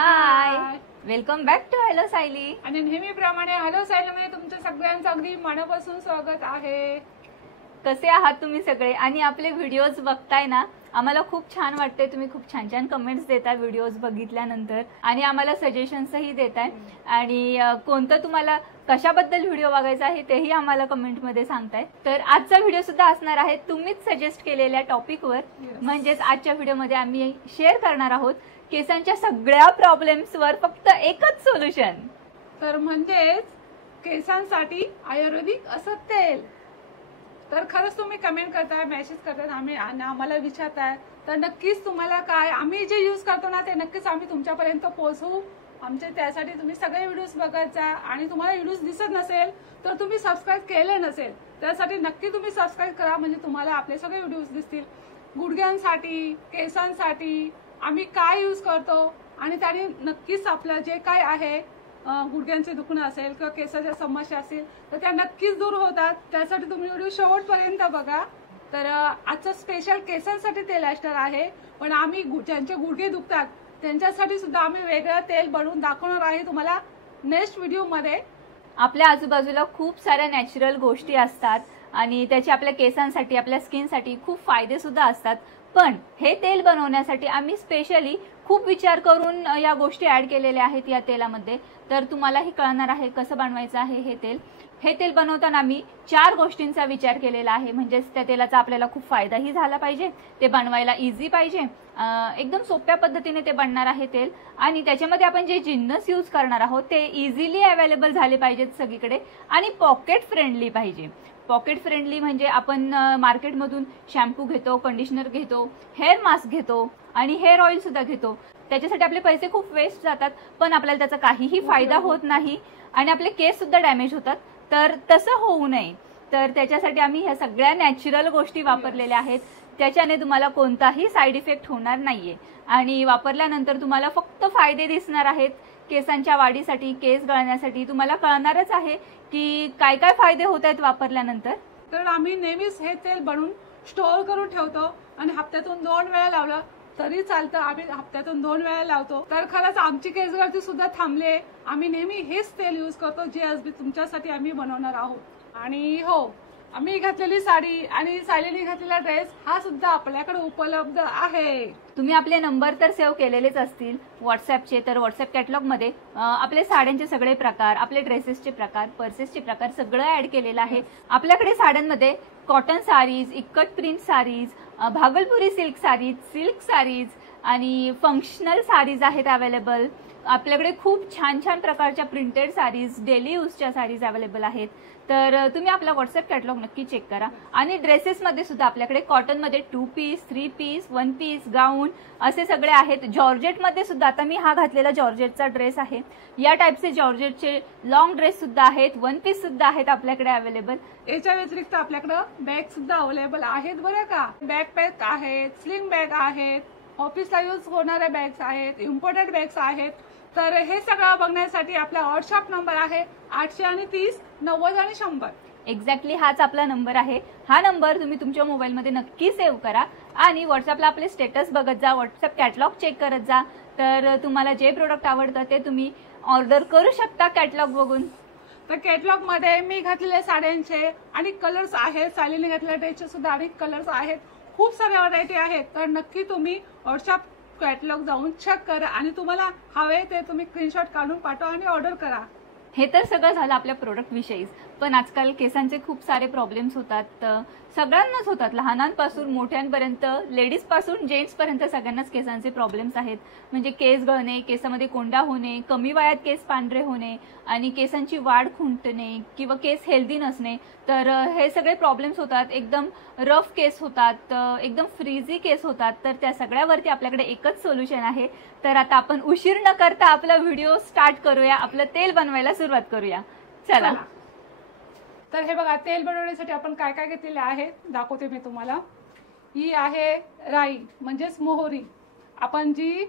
High, welcome back to hello Sayali. आणि नेहमीप्रमाणे hello सायलीमध्ये तुमचं सगळ्यांचं अगदी मनापासून स्वागत आहे. कसे आहात तुम्ही सगळे? आणि आपले व्हिडिओज बघताय ना, आम्हाला खूप छान वाटते. तुम्ही खूप छान छान कमेंट्स देताय व्हिडिओज बघितल्यानंतर आणि आम्हाला सजेशन्सही देताय. आणि कोणतं तुम्हाला कशाबद्दल व्हिडिओ बघायचा आहे तेही आम्हाला कमेंटमध्ये सांगताय. तर आजचा व्हिडिओ सुद्धा असणार आहे तुम्हीच सजेस्ट केलेल्या टॉपिकवर. म्हणजेच आजच्या व्हिडिओमध्ये आम्ही शेअर करणार आहोत केसांच्या सगळ्या प्रॉब्लेम्सवर फक्त एकच सोल्युशन. तर म्हणजेच केसांसाठी आयुर्वेदिक असं तेल. तर खरंच तुम्ही कमेंट करताय, मेसेज करताय, आम्हाला विचारताय, तर नक्कीच तुम्हाला काय आम्ही जे यूज करतो ना ते नक्कीच आम्ही तुमच्यापर्यंत पोहोचवू. आमचे त्यासाठी तुम्ही सगळे व्हिडिओज बघत जा. आणि तुम्हाला व्हिडिओज दिसत नसेल तर तुम्ही सबस्क्राईब केले नसेल त्यासाठी नक्की तुम्ही सबस्क्राईब करा, म्हणजे तुम्हाला आपले सगळे व्हिडिओज दिसतील. गुडघ्यांसाठी, केसांसाठी आम्ही काय यूज करतो आणि त्याने नक्कीच आपलं जे काय आहे गुडघ्यांचे दुखणं असेल किंवा केसाच्या समस्या असेल तर त्या नक्कीच दूर होतात. त्यासाठी तुम्ही व्हिडिओ शेवटपर्यंत बघा. तर आजचं स्पेशल केसांसाठी तेल असणार आहे, पण आम्ही ज्यांचे गुडघे दुखतात त्यांच्यासाठी सुद्धा आम्ही वेगळं तेल बनवून दाखवणार आहे तुम्हाला नेक्स्ट व्हिडिओमध्ये. आपल्या आजूबाजूला खूप साऱ्या नॅचरल गोष्टी असतात आणि त्याचे आपल्या केसांसाठी, आपल्या स्किनसाठी खूप फायदे सुद्धा असतात. पण हे तेल बनवण्यासाठी आम्ही स्पेशली खूप विचार करून या गोष्टी ऍड केलेल्या आहेत या तेलामध्ये. तर तुम्हालाही कळणार आहे कसं बनवायचं आहे हे तेल. हे तेल बनवताना आम्ही 4 गोष्टींचा विचार केलेला आहे. म्हणजेच त्या तेलाचा आपल्याला खूप फायदाही झाला पाहिजे, ते बनवायला इझी पाहिजे, एकदम सोप्या पद्धतीने ते बनणार आहे तेल. आणि त्याच्यामध्ये आपण जे जिन्नस यूज करणार आहोत ते इझिली अवेलेबल झाले पाहिजेत सगळीकडे आणि पॉकेट फ्रेंडली पाहिजे. पॉकेट फ्रेंडली म्हणजे आपण मार्केटमधून शॅम्पू घेतो, कंडिशनर घेतो, हेअर मास्क घेतो आणि हेअर ऑइल सुद्धा घेतो. त्याच्यासाठी आपले पैसे खूप वेस्ट जातात, पण आपल्याला त्याचा काहीही फायदा होत नाही आणि आपले केस सुद्धा डॅमेज होतात. तर तसं होऊ नये, तर त्याच्यासाठी आम्ही ह्या सगळ्या नॅचरल गोष्टी वापरलेल्या आहेत. त्याच्याने तुम्हाला कोणताही साईड इफेक्ट होणार नाहीये आणि वापरल्यानंतर तुम्हाला फक्त फायदे दिसणार आहेत. केसांच्या वाढीसाठी, केस गळण्यासाठी तुम्हाला कळणारच आहे की काय काय फायदे होत आहेत वापरल्यानंतर. तर आम्ही नेहमीच हे तेल बनवून स्टोअर करून ठेवतो आणि हप्त्यातून 2 वेळा लावलं तरी चालतं. आम्ही हप्त्यातून 2 वेळा लावतो. तर खरंच आमची केस गळती सुद्धा थांबले. आम्ही नेहमी हेच तेल यूज करतो जे आज तुमच्यासाठी आम्ही बनवणार आहोत. आणि हो, आम्ही घातलेली साडी आणि सायलीने घातलेला ड्रेस हा सुद्धा आपल्याकडे उपलब्ध आहे. तुम्ही आपले नंबर तर सेव्ह केलेलेच असतील व्हॉट्सअपचे. तर व्हॉट्सअप कॅटलॉगमध्ये आपले साड्यांचे सगळे प्रकार, आपले ड्रेसेसचे प्रकार, पर्सेसचे प्रकार सगळं ऍड केलेलं आहे. आपल्याकडे साड्यांमध्ये cotton sarees, ikat print sarees, Bhagalpuri silk sarees, silk sarees आणि फंक्शनल साडीज आहेत अवेलेबल. आपल्याकडे खूप छान छान प्रकारच्या प्रिंटेड साडीज, डेली यूजच्या साडीज अवेलेबल आहेत. तर तुम्ही आपला व्हॉट्सअप कॅटलॉग नक्की चेक करा. आणि ड्रेसेसमध्ये सुद्धा आपल्याकडे कॉटनमध्ये 2 पीस, 3 पीस, 1 पीस, गाऊन असे सगळे आहेत. जॉर्जेटमध्ये सुद्धा, आता मी हा घातलेला जॉर्जेटचा ड्रेस आहे, या टाईपचे जॉर्जेटचे लॉंग ड्रेस सुद्धा आहेत, 1 पीस सुद्धा आहेत आपल्याकडे अवेलेबल. याच्या व्यतिरिक्त आपल्याकडे बॅग सुद्धा अवेलेबल आहेत बरं का. बॅकपॅक आहेत, स्लिंग बॅग आहेत, ऑफिसला यूज होणाऱ्या बॅग्स आहेत, इम्पोर्टेड बॅग्स आहेत. तर हे सगळं बघण्यासाठी आपला व्हॉट्सअप नंबर आहे 830 90 आणि 100. एक्झॅक्टली हाच आपला नंबर आहे. हा नंबर तुम्ही तुमच्या मोबाईलमध्ये नक्की सेव्ह करा आणि व्हॉट्सअपला आपले स्टेटस बघत जा, व्हॉट्सअप कॅटलॉग चेक करत जा. तर तुम्हाला जे प्रोडक्ट आवडतं ते तुम्ही ऑर्डर करू शकता कॅटलॉग बघून. तर कॅटलॉग मध्ये मी घातलेल्या साड्यांचे आणि कलर्स आहेत, सायलीने घातलेल्या ड्रेसचे सुद्धा अनेक कलर्स आहेत, खूप साऱ्या व्हरायटी आहेत. तर नक्की तुम्ही व्हॉट्सअप कॅटलॉग जाऊन चेक करा आणि तुम्हाला हवे ते तुम्ही स्क्रीनशॉट काढून पाठवा आणि ऑर्डर करा. हे तर सगळं झालं आपल्या प्रोडक्ट विषयीच. पण आजकाल केसांचे खूप सारे प्रॉब्लेम्स होतात, सगळ्यांनाच होतात, लहानांपासून मोठ्यांपर्यंत, लेडीज पासून जेंट्स पर्यंत सगळ्यांनाच केसांचे प्रॉब्लेम्स आहेत. म्हणजे केस गळणे, केसामध्ये कोंडा होणे, कमी वयात केस पांढरे होणे आणि केसांची वाढ खुंटणे किंवा केस हेल्दी नसणे. तर हे सगळे प्रॉब्लेम्स होतात. एकदम रफ केस होतात, एकदम फ्रीझी केस होतात. तर त्या सगळ्यावरती आपल्याकडे एकच सोल्युशन आहे. तर आता आपण उशीर न करता आपला व्हिडिओ स्टार्ट करूया, आपलं तेल बनवायला सुरुवात करूया. चला. तर हे बघा, तेल बनवण्यासाठी आपण काय काय घेतलेले आहे दाखवते मी तुम्हाला. ही आहे राई म्हणजेच मोहरी, आपण जी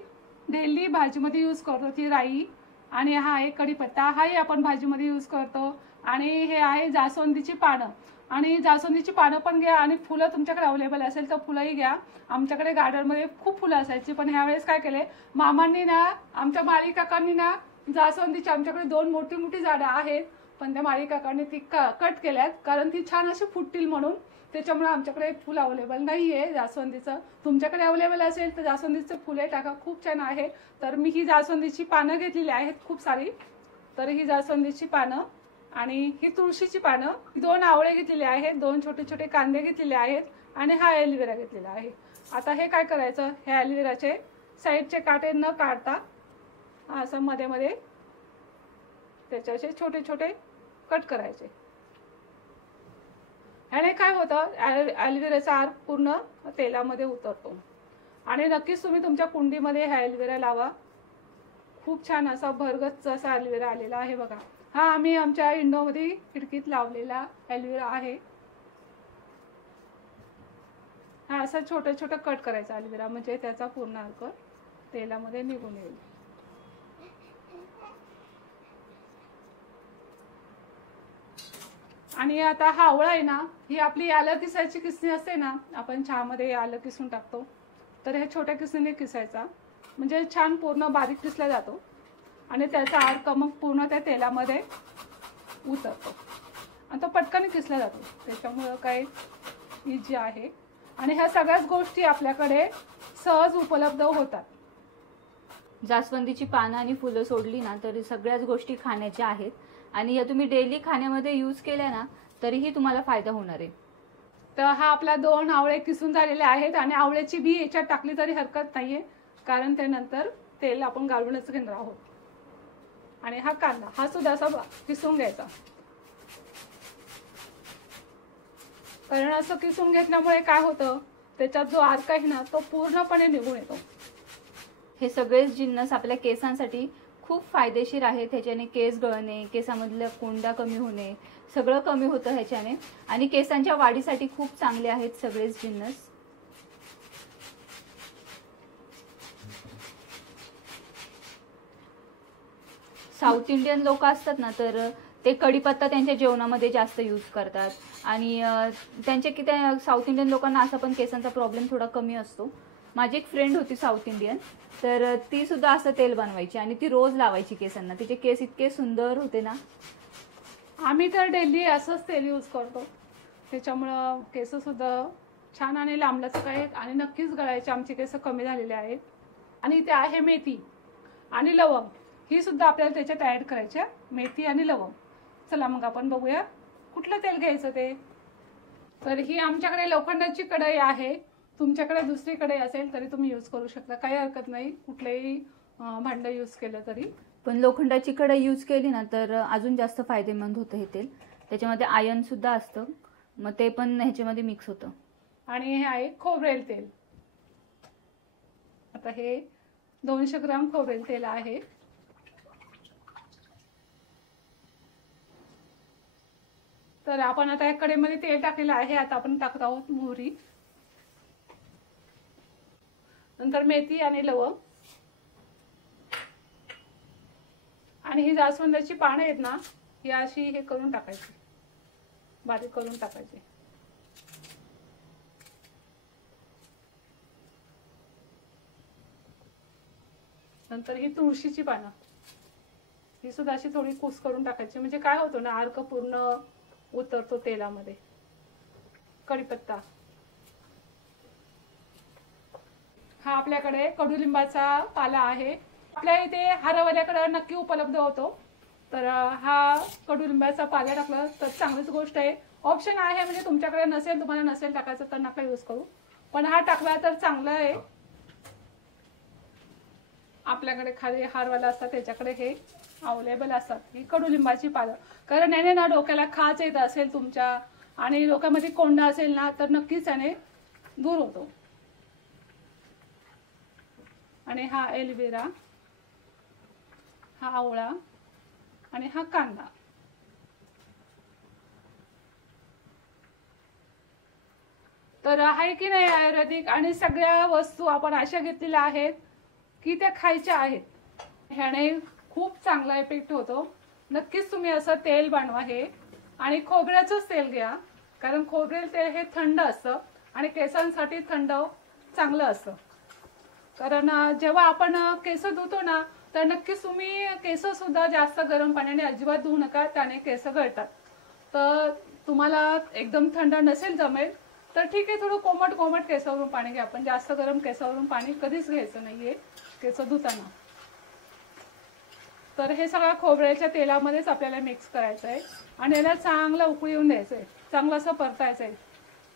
डेली भाजीमध्ये यूज करतो ती राई. आणि हा आहे कढीपत्ता, हाही आपण भाजीमध्ये यूज करतो. आणि हे आहे जास्वंदीची पानं. आणि जास्वंदीची पानं पण घ्या आणि फुलं तुमच्याकडे अवेलेबल असेल तर फुलंही घ्या. आमच्याकडे गार्डनमध्ये खूप फुलं असायची, पण ह्यावेळेस काय केले मामांनी ना, आमच्या माळी काकांनी ना, जास्वंदीची आमच्याकडे 2 मोठी मोठी झाडं आहेत, पण त्या माळी काकांनी ती कट केल्यात कारण ती छान अशी फुटतील म्हणून. त्याच्यामुळे आमच्याकडे फुल अवेलेबल नाहीये जास्वंदीचं. तुमच्याकडे अवेलेबल असेल तर जास्वंदीचं फुले टाका, खूप छान आहे. तर मी ही जास्वंदीची पानं घेतलेली आहेत खूप सारी. तर ही जास्वंदीची पानं आणि ही तुळशीची पानं, 2 आवळे घेतलेले आहेत, 2 छोटे छोटे कांदे घेतलेले आहेत आणि हा एलोवेरा घेतलेला आहे. आता हे काय करायचं, हे एलोवेराचे साईडचे काटे न काढता असं मध्ये मध्ये त्याचे असे छोटे छोटे कट करायचे. ह्याने काय होतं, एलोवेराचा अर्क पूर्ण तेलामध्ये उतरतो. आणि नक्कीच तुम्ही तुमच्या कुंडीमध्ये हा एलोवेरा लावा. खूप छान असा भरगच्च असा एलोवेरा आलेला आहे बघा. हा आम्ही आमच्या विंडोमध्ये खिडकीत लावलेला एलोवेरा आहे. हा असा छोटा छोटा कट करायचा एलोवेरा, म्हणजे त्याचा पूर्ण अर्क तेलामध्ये निघून येईल. आणि आता हा आवळा आहे ना, ही आपली आलं किसायची किसणी असते ना, आपण चहामध्ये आलं किसून टाकतो, तर हे छोट्या किसणीने किसायचा, म्हणजे छान पूर्ण बारीक किसला जातो आणि त्याचा अर्क मग पूर्ण त्या तेलामध्ये उतरतो आणि तो पटकन किसला जातो. त्याच्यामुळं काय इजी आहे. आणि ह्या सगळ्याच गोष्टी आपल्याकडे सहज उपलब्ध होतात. जास्वंदीची पानं आणि फुलं सोडली ना तर सगळ्याच गोष्टी खाण्याच्या आहेत आणि या तुम्ही डेली खाण्यामध्ये यूज केल्या ना तरीही तुम्हाला फायदा होणार आहे. तर हा आपला 2 आवळे किसून झालेले आहेत आणि आवळ्याची बी याच्यात टाकली तरी हरकत नाहीये, कारण ते नंतर तेल आपण गाळूनच घेणार आहोत. आणि हा कांदा, हा सुद्धा असा किसून घ्यायचा, कारण असं किसून घेतल्यामुळे काय होतं, त्याच्यात जो अर्क आहे ना तो पूर्णपणे निघून येतो. हे सगळेच जिन्नस आपल्या केसांसाठी खूप फायदेशीर आहेत. ह्याच्याने केस गळणे, केसामधल्या कोंडा कमी होणे सगळं कमी होतं ह्याच्याने आणि केसांच्या वाढीसाठी खूप चांगले आहेत सगळेच जिन्नस. साऊथ इंडियन लोक असतात ना तर ते कढीपत्ता त्यांच्या जेवणामध्ये जास्त यूज करतात आणि त्यांच्या साऊथ इंडियन लोकांना असा पण केसांचा प्रॉब्लेम थोडा कमी असतो. माझी एक फ्रेंड होती साऊथ इंडियन, तर ती सुद्धा असं तेल बनवायची आणि ती रोज लावायची केसांना. तिचे केस इतके सुंदर होते ना. आम्ही तर डेली असंच तेल यूज करतो, त्याच्यामुळं केस सुद्धा छान आणि लांबलचक आहेत आणि नक्कीच गळायचे आमचे केस कमी झालेले आहेत. आणि ते आहे मेथी आणि लवंग, ही सुद्धा आपल्याला त्याच्यात ऍड करायच्या, मेथी आणि लवंग. चला मग आपण बघूया कुठलं तेल घ्यायचं ते. तर ही आमच्याकडे लोखंडाची कढई आहे, तुमच्याकडे दुसरी कढई असेल तरी तुम्ही यूज करू शकता, काही हरकत नाही, कुठलेही भांडं यूज केलं तरी. पण लोखंडाची कढई यूज केली ना तर अजून जास्त फायदेमंद होतं हे तेल. त्याच्यामध्ये आयर्न सुद्धा असतं, मग ते पण ह्याच्यामध्ये मिक्स होतं. आणि हे आहे खोबरेल तेल. आता हे 200 ग्राम खोबरेल तेल आहे. तर आपण आता या कढईमध्ये तेल टाकलेलं आहे. आता आपण टाकत आहोत मोहरी, नंतर मेथी आणि लवंग, आणि ही जास्वंदाची पानं आहेत ना, ही अशी हे करून टाकायची, बारीक करून टाकायची. नंतर ही तुळशीची पानं, ही सुद्धा अशी थोडी कुस करून टाकायची, म्हणजे काय होतं ना, अर्क पूर्ण उतरतो तेलामध्ये. कढीपत्ता, हा आपल्याकडे कडुलिंबाचा पाला आहे, आपल्या इथे हारवल्याकडे नक्की उपलब्ध होतो. तर हा कडुलिंबाचा पाला टाकला तर चांगलीच गोष्ट आहे. ऑप्शन आहे, म्हणजे तुमच्याकडे नसेल, तुम्हाला नसेल टाकायचं तर नका यूज करू, पण हा टाकला तर चांगला आहे. आपल्याकडे खाली हारवाला असतात त्याच्याकडे हे अवेलेबल असतात, ही कडुलिंबाची पालं. कारण याने ना डोक्याला खाज येत असेल तुमच्या आणि डोक्यामध्ये कोंडा असेल ना तर नक्कीच याने दूर होतो. आणि हा एलोवेरा, हा आवळा आणि हा कांदा. तर आहे की नाही आयुर्वेदिक, आणि सगळ्या वस्तू आपण अशा घेतलेल्या आहेत की त्या खायच्या आहेत. ह्याने खूप चांगला इफेक्ट होतो. नक्कीच तुम्ही असं तेल बनवा हे, आणि खोबऱ्याचंच तेल घ्या, कारण खोबरेल तेल हे थंड असतं आणि केसांसाठी थंड चांगलं असतं. कारण जेव्हा आपण केस धुतो ना तर नक्कीच तुम्ही केस सुद्धा जास्त गरम पाण्याने अजिबात धुवू नका, त्याने केस गळतात. तर तुम्हाला एकदम थंड नसेल जमेल तर ठीक आहे, थोडं कोमट कोमट केसावरून पाणी घ्या, पण जास्त गरम केसावरून पाणी कधीच घ्यायचं नाहीये केस धुताना. तर हे सगळं खोबऱ्याच्या तेलामध्येच आपल्याला मिक्स करायचं आहे आणि याला चांगलं उकळी येऊन द्यायचं आहे, चांगलं असं परतायचं आहे.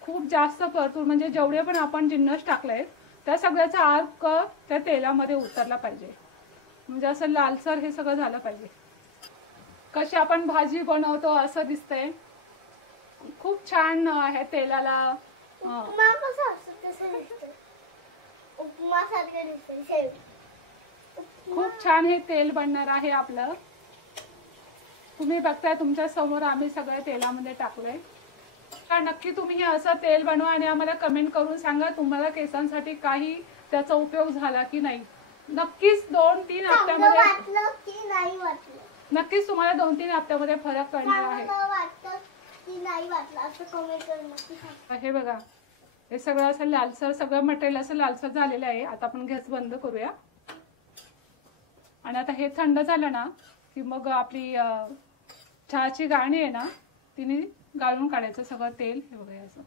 खूप जास्त परतून म्हणजे जेवढे पण आपण जिन्नस टाकले त्या सगळ्याचा अर्क त्या तेलामध्ये उतरला पाहिजे, म्हणजे असं लालसर हे सगळं झालं पाहिजे. कशी आपण भाजी बनवतो असं दिसतंय. खूप छान आहे तेलाला. खूप छान हे तेल बनणार आहे आपलं. तुम्ही बघताय तुमच्या समोर आम्ही सगळं तेलामध्ये टाकलंय. नक्की तुम्ही हे असं तेल बनवा आणि आम्हाला कमेंट करून सांगा तुम्हाला केसांसाठी काही त्याचा उपयोग झाला की नाही. नक्कीच 2-3 हप्त्यामध्ये नक्कीच तुम्हाला 2-3 हप्त्यामध्ये फरक पडणार आहे. हे बघा, हे सगळं असं लालसर, सगळं मटेरियल असं लालसर झालेलं आहे. आता आपण गॅस बंद करूया आणि आता हे थंड झालं ना की मग आपली चहाची गाळणी आहे ना तिने गाळून काढायचं सगळं तेल. हे बघा असं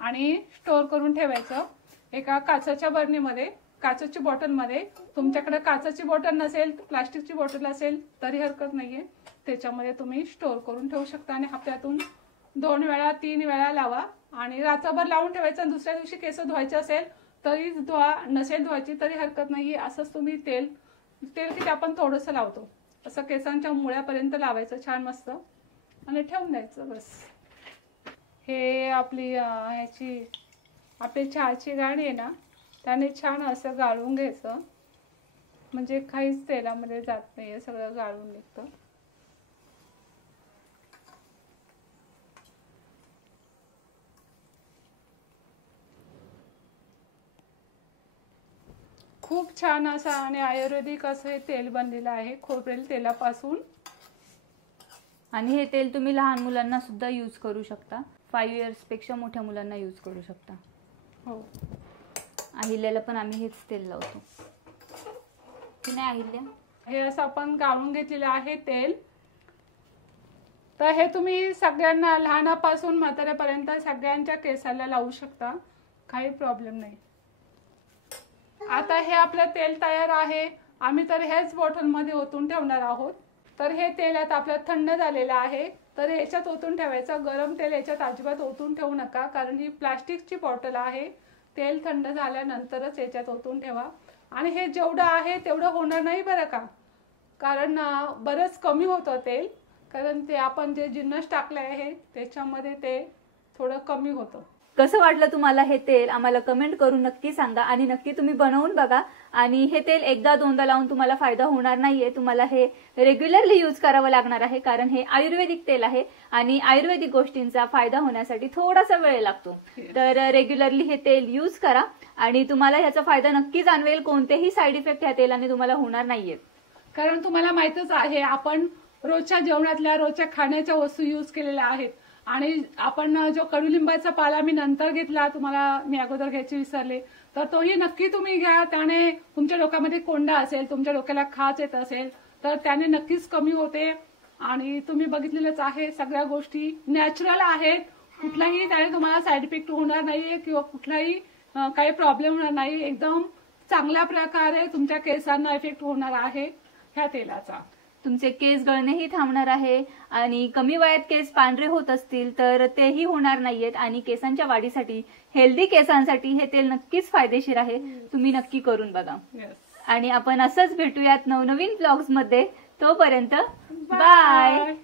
आणि स्टोर करून ठेवायचं एका काचेच्या बरणीमध्ये, काचेची बॉटलमध्ये. तुमच्याकडे काचेची बॉटल नसेल, प्लास्टिकची बॉटल असेल तरी हरकत नाहीये, त्याच्यामध्ये तुम्ही स्टोर करून ठेवू शकता. आणि हप्त्यातून 2 वेळा 3 वेळा लावा आणि रात्रभर लावून ठेवायचं. दुसऱ्या दिवशी केस धुवायचे असेल तरी धुवा, नसेल धुवायची तरी हरकत नाहीये. असंच तुम्ही तेल किती आपण थोडंसं लावतो असं केसांच्या मुळ्यापर्यंत लावायचं छान मस्त आणि ठेवून द्यायचं बस. हे आपली आपली चहाची गाळणी आहे ना त्याने छान असं गाळून घ्यायचं, म्हणजे काहीच तेलामध्ये जात नाहीये, सगळं गाळून निघतं. खूप छान असं आणि आयुर्वेदिक असं हे तेल बनलेलं आहे खोबरेल तेलापासून. आणि हे तेल तुम्ही लहान मुलांना सुद्धा यूज करू शकता, 5 इयर्स पेक्षा मोठ्या मुलांना यूज करू शकता. हो, अहिल्याला पण आम्ही हेच तेल लावतो की नाही अहिल्या? हे असं आपण गाळून घेतलेलं आहे तेल. तर हे तुम्ही सगळ्यांना लहानापासून म्हाताऱ्यापर्यंत सगळ्यांच्या केसाला लावू शकता, काही प्रॉब्लेम नाही. आता हे आपलं तेल तयार आहे. आम्ही तर हेच बॉटलमध्ये ओतून ठेवणार आहोत. तर हे तेल आता आपलं थंड झालेलं आहे, तर याच्यात ओतून ठेवायचं. गरम तेल याच्यात अजिबात ओतून ठेवू नका, कारण ही प्लास्टिकची बॉटल आहे. तेल थंड झाल्यानंतरच याच्यात ओतून ठेवा. आणि हे जेवढं आहे तेवढं होणार नाही बरं का, कारण बरंच कमी होतं तेल, कारण ते आपण जे जिन्नस टाकले आहे त्याच्यामध्ये ते थोडं कमी होतं. कसं वाटलं तुम्हाला हे तेल आम्हाला कमेंट करून नक्की सांगा आणि नक्की तुम्ही बनवून बघा. आणि हे तेल एकदा दोनदा लावून तुम्हाला फायदा होणार नाहीये, तुम्हाला हे रेग्युलरली यूज करावं लागणार आहे, कारण हे आयुर्वेदिक तेल आहे आणि आयुर्वेदिक गोष्टींचा फायदा होण्यासाठी थोडासा वेळ लागतो. तर रेग्युलरली हे तेल यूज करा आणि तुम्हाला ह्याचा फायदा नक्की जाणवेल. कोणतेही साईड इफेक्ट ह्या तेलाने तुम्हाला होणार नाहीये, कारण तुम्हाला माहितच आहे आपण रोजच्या जेवणातल्या रोजच्या खाण्याच्या वस्तू यूज केलेल्या आहेत. आणि आपण जो कडुलिंबाचा पाला मी नंतर घेतला, तुम्हाला मी अगोदर घ्यायची विसरले, तर तोही नक्की तुम्ही घ्या. त्याने तुमच्या डोक्यामध्ये कोंडा असेल, तुमच्या डोक्याला खाज येत असेल तर त्याने नक्कीच कमी होते. आणि तुम्ही बघितलेलंच आहे सगळ्या गोष्टी नॅचरल आहेत, कुठलाही त्याने तुम्हाला साईड इफेक्ट होणार नाहीये किंवा कुठलाही काही प्रॉब्लेम होणार नाही. एकदम चांगल्या प्रकारे तुमच्या केसांना इफेक्ट होणार आहे ह्या तेलाचा. तुमचे केस गळणेही थांबणार आहे आणि कमी वयात केस पांढरे होत असतील तर तेही होणार नाहीयेत. आणि केसांच्या वाढीसाठी, हेल्दी केसांसाठी हे तेल नक्कीच फायदेशीर आहे, तुम्ही नक्की करून बघा. आणि आपण असंच भेटूयात नवनवीन ब्लॉग्स मध्ये. तोपर्यंत बाय.